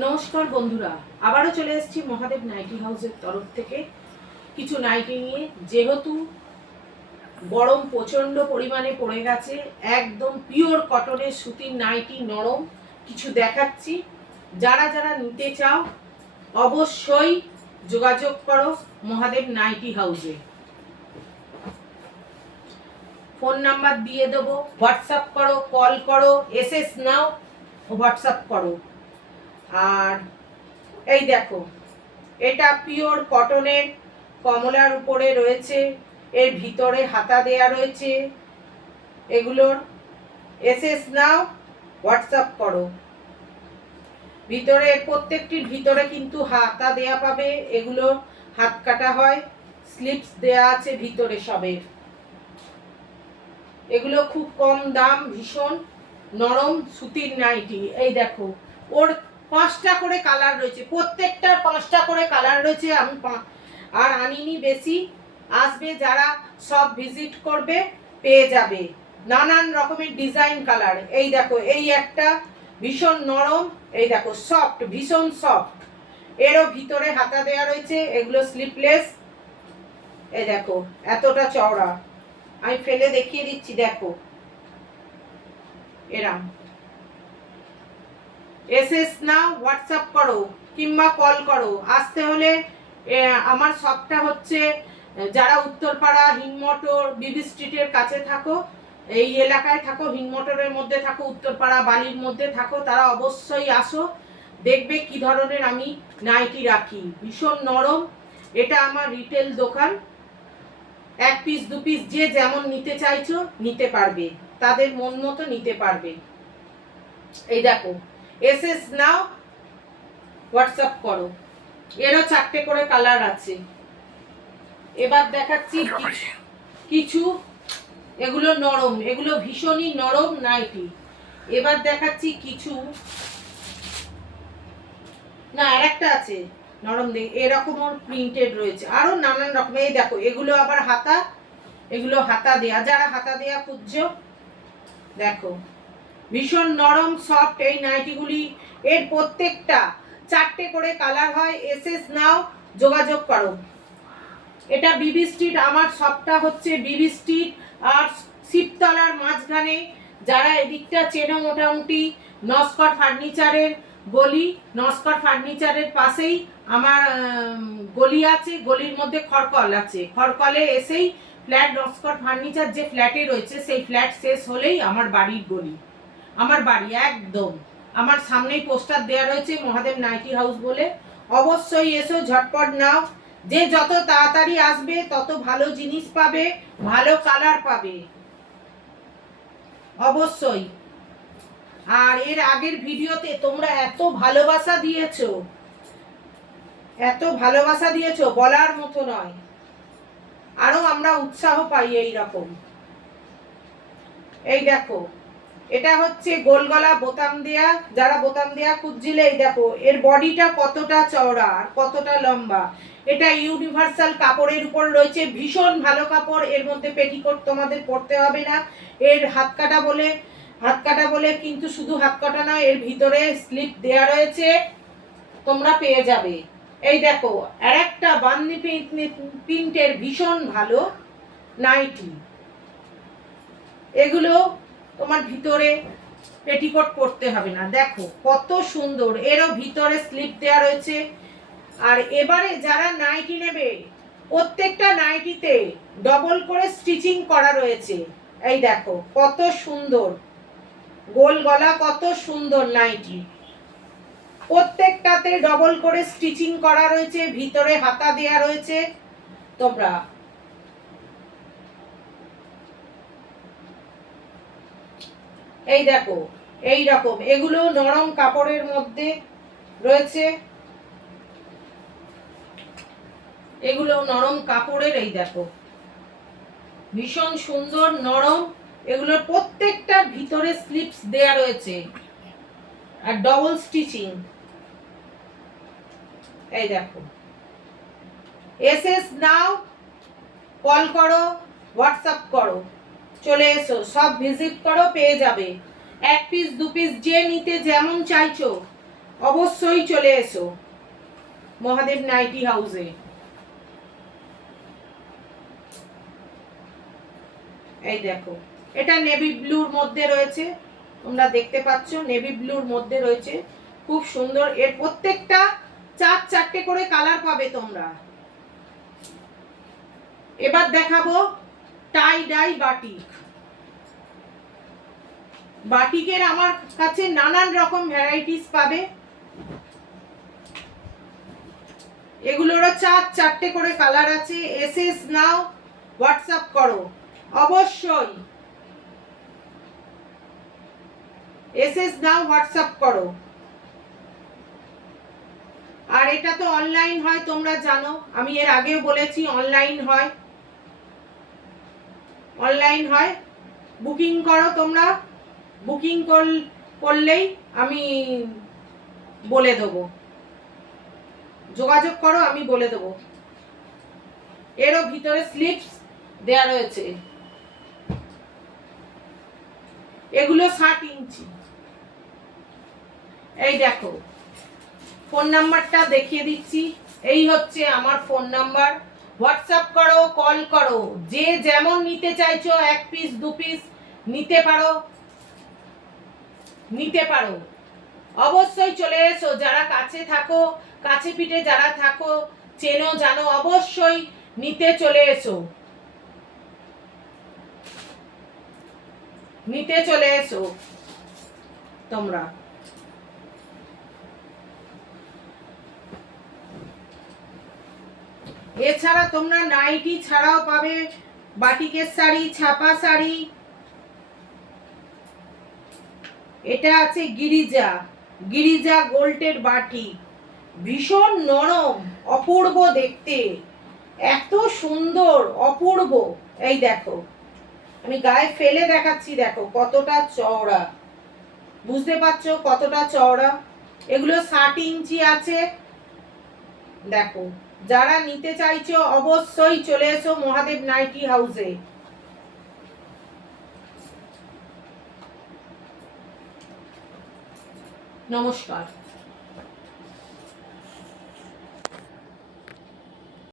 নমস্কার বন্ধুরা, আবারও চলে এসেছি মহাদেব নাইটি হাউসের তরফ থেকে কিছু নাইটি নিয়ে। যেহেতু গরম প্রচণ্ড পরিমাণে পড়ে গেছে, একদম পিওর কটনের সুতির নাইটি নরম কিছু দেখাচ্ছি। যারা যারা নিতে চাও অবশ্যই যোগাযোগ করো মহাদেব নাইটি হাউসে। ফোন নাম্বার দিয়ে দেবো, হোয়াটসঅ্যাপ করো, কল করো, এসএস নাও, হোয়াটসঅ্যাপ করো। আর এই দেখো, এটা পিওর কটনের, কমলার উপরে রয়েছে, এর ভিতরে হাতা দেয়া রয়েছে। এগুলোর এসএস নাও, হোয়াটসঅ্যাপ করো। ভিতরে প্রত্যেকটির ভিতরে কিন্তু হাতা দেয়া পাবে, এগুলো হাত কাটা হয়, স্লিপস দেয়া আছে ভিতরে সবের। এগুলো খুব কম দাম, ভীষণ নরম সুতির নাইটি। এই দেখো, ওর 5টা করে কালার রয়েছে, প্রত্যেকটার 5টা করে কালার রয়েছে। আমি আর আনিনি বেশি, আসবে যারা সব ভিজিট করবে পেয়ে যাবে নানান রকমের ডিজাইন কালার। এই দেখো, এই একটা ভীষণ নরম, এই দেখো সফট, ভীষণ সফট, এরও ভিতরে হাতা দেয়া রয়েছে। এগুলো স্লিপলেস, এই দেখো এতটা চওড়া, আমি ফেলে দেখিয়ে দিচ্ছি। দেখো এরাম। এসএস না, হোয়াটসঅ্যাপ করো কিংবা কল করো। আসতে হলে আমার শপটা হচ্ছে, যারা উত্তরপাড়া হিনমোটর বিবি স্ট্রিটের কাছে থাকো, এই এলাকায় থাকো, হিনমোটরের মধ্যে থাকো, উত্তরপাড়া বালির মধ্যে থাকো, তারা অবশ্যই আসো। দেখবে কি ধরনের আমি নাইটি রাখি, ভীষণ নরম। এটা আমার রিটেল দোকান, 1 পিস 2 পিস যে যেমন নিতে চাইছো নিতে পারবে, তাদের মন মতো নিতে পারবে। এই দেখো, এসএস নাও, হোয়াটসঅ্যাপ করো। এরও 4টে করে কালার আছে। এবার দেখাচ্ছি কিছু, এগুলো নরম, এগুলো ভীষণই নরম নাইটি। এবার দেখাচ্ছি কিছু, না আরেকটা আছে নরম, এরকম ওর প্রিন্টেড রয়েছে, আরো নানান রকম। এই দেখো, এগুলো আবার হাতা, এগুলো হাতা দেয়া, যারা হাতা দেয়া খুঁজছো দেখো, ভীষণ নরম সফট এই নাইটিগুলি। এর প্রত্যেকটা 4টে করে কালার হয়। এসএস নাও, যোগাযোগ করো। এটা বিবি স্ট্রিট, আমার শপটা হচ্ছে বিবি স্ট্রিট আর শিবতলার মাঝখানে। যারা এদিকটা চেনো মোটামুটি, নস্কর ফার্নিচারের গলি, নস্কর ফার্নিচারের পাশেই আমার গলি আছে, গলির মধ্যে খড়কল আছে, খড়কলে এসেই ফ্ল্যাট নস্কর ফার্নিচার যে ফ্ল্যাটে রয়েছে, সেই ফ্ল্যাট শেষ হলেই আমার বাড়ির গলি, আমার বাড়ি একদম। আমার সামনেই পোস্টার দেয়া রয়েছে মহাদেব নাইটি হাউস বলে। অবশ্যই এসো, ঝটপট নাও। যে যত তাড়াতাড়ি আসবে তত ভালো জিনিস পাবে, ভালো কালার পাবে অবশ্যই। আর এর আগের ভিডিওতে তোমরা এত ভালোবাসা দিয়েছো, এত ভালোবাসা দিয়েছো বলার মতো নয়। আরো আমরা উৎসাহ পাই এই রকম। এই দেখো, এটা হচ্ছে গোল গলা বোতাম দেয়া, যারা বোতাম দেয়া খুঁজছিলে, এই দেখো এর বডিটা কতটা চওড়া আর কতটা লম্বা। এটা ইউনিভার্সাল কাপড়ের উপর রয়েছে, ভীষণ ভালো কাপড়। এর মধ্যে পেটিকোট তোমাদের পরতে হবে না। এর হাত কাটা বলে কিন্তু শুধু হাত কাটা নয়, এর ভিতরে স্লিপ দেয়া রয়েছে, তোমরা পেয়ে যাবে। এই দেখো আরেকটা বান্দি প্রিন্টের ভীষণ ভালো নাইটি। এগুলো তোমার ভিতরে পেটিকোট পরতে হবে না। দেখো কত সুন্দর, এরও ভিতরে স্লিপ দেয়া রয়েছে। আর এবারে যারা নাইটি নেবে, প্রত্যেকটা নাইটিতে ডবল করে স্টিচিং করা রয়েছে। এই দেখো কত সুন্দর, গোল গলা, কত সুন্দর নাইটি। প্রত্যেকটাতে ডবল করে স্টিচিং করা রয়েছে, ভিতরে হাতা দেয়া রয়েছে। তোমরা এই দেখো, এই রকম এগুলো নরম কাপড়ের মধ্যে রয়েছে, এগুলো নরম কাপড়ের। এই দেখো ভীষণ সুন্দর নরম, এগুলোর প্রত্যেকটা ভিতরে স্লিপস দেয়া রয়েছে আর ডবল স্টিচিং। এই দেখো, এসএস নাও, কল করো, হোয়াটসঅ্যাপ করো, চলে এসো, সব ভিজিট করো, পেয়ে যাবে। 1 পিস 2 পিস যে নিতে যেমন চাইছো অবশ্যই চলে এসো মহাদেব নাইটি হাউসে। এই দেখো, এটা নেভি ব্লুর মধ্যে রয়েছে, তোমরা দেখতে পাচ্ছ নেভি ব্লুর মধ্যে রয়েছে, খুব সুন্দর। এর প্রত্যেকটা 4-4টে করে কালার পাবে তোমরা। এবার দেখাবো টাই ডাই বাটিক। বাটিকের আমার কাছে নানান রকম ভ্যারাইটিস পাবে। এগুলোরও 4-4টে করে কালার আছে। এসএস নাও, হোয়াটসঅ্যাপ করো অবশ্যই, এসএস নাও, হোয়াটসঅ্যাপ করো। আর এটা তো অনলাইন হয়, তোমরা জানো, আমি এর আগেও বলেছি অনলাইন হয়, অনলাইন হয়। বুকিং করো তোমরা, বুকিং করলেই আমি বলে দেবো, যোগাযোগ করো, আমি বলে দেবো। এরও ভিতরে স্লিপস দেয়া রয়েছে। এগুলো 60 ইঞ্চি। এই দেখো, ফোন নাম্বারটা দেখিয়ে দিচ্ছি, এই হচ্ছে আমার ফোন নাম্বার। হোয়াটসঅ্যাপ করো, কল করো, যে যেমন নিতে চাইছো, 1 পিস 2 পিস নিতে পারো, নিতে পারো। অবশ্যই চলে এসো, যারা কাছে থাকো, কাছে পিঠে যারা থাকো, চেনো জানো, অবশ্যই নিতে চলে এসো, নিতে চলে এসো তোমরা। এছাড়া তোমরা নাইটি ছাড়াও পাবে বাটিকের শাড়ি, ছাপা শাড়ি। এটা আছে গিরিজা, গিরিজা গোল্ডের বাটি, ভীষণ নরম, অপূর্ব দেখতে, এত সুন্দর, অপূর্ব। এই দেখো, আমি গায়ে ফেলে দেখাচ্ছি, দেখো কতটা চওড়া, বুঝতে পারছো কতটা চওড়া। এগুলো 60 ইঞ্চি আছে। দেখো, যারা নিতে চাইছো অবশ্যই চলে এসো মহাদেব নাইটি হাউসে। নমস্কার।